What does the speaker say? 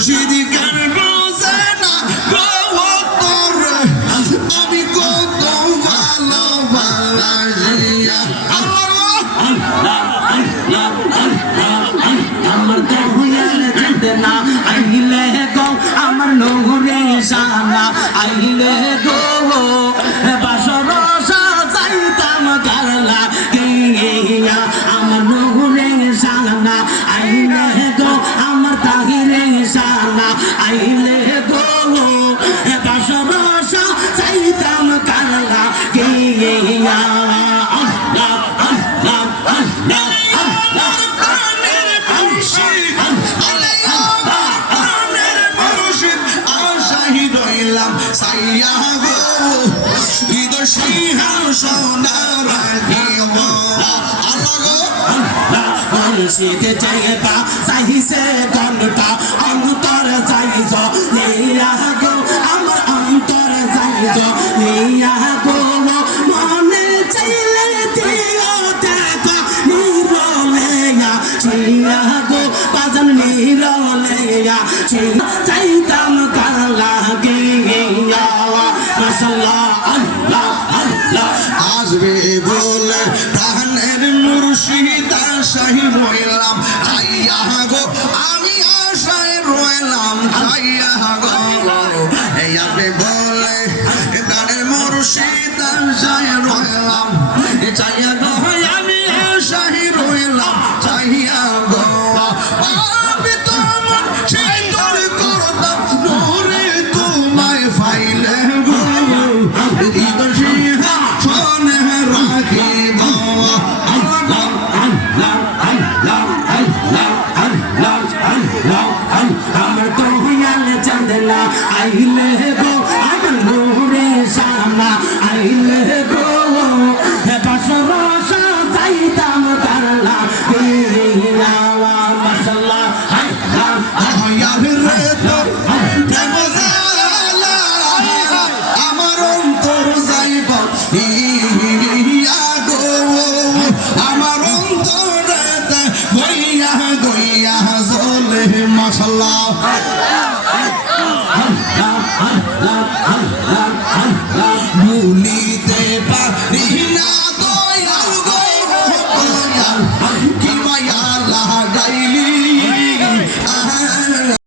মুর্শিদ কেন বোঝে না গো তোরে আমি কত ভালোবাসি আমার দয়াল যেতে না আইলে গো আমার নহুরে সানা আইলে গো বাসর সাজাইতাম গারলা গিয়া আমার নহুরে সানা আইলে গো আমার তাহিরে সানা আইলে গো বাসর সাজাইতাম গারলা গিয়া সাইয়া গো ঈদ সিংহাসনার মুর্শিদ চেতা চাইছে ঘন্টা অন্তর চাইছ নিয়া গো আমার অন্তর চাইছ নিয়া গো মনে চাইলে দিও দেখা নিরলেয়া চিয়া গো বাজন নিরলেয়া চাইতাম কার লাগিয়া মাশাআল্লাহ আল্লাহ আল্লাহ আসবে বলে প্রাণের মুর্শিদ আশায় রইলাম চাইয়া গো আমি আশায় রইলাম চাইয়া গো এই আসবে বলে প্রাণের মুর্শিদ আশায় রইলাম চাইয়া গো আমি আশায় রইলাম চাইয়া গো আমি তোমার সেই তোর করতাম নূরে তোমায় ফাইলে গো ঈদ সিংহাসনে রাখিব আমার দয়াল চন্দনা আইলে গো আমার নূরে সানা আইলে গো বাসর সাজাইতাম গারলা গিয়া মাশাআল্লাহ আমার অন্তর যাইব গো আমার অন্তর গইয়া গইয়া জলে মাশাআল্লাহ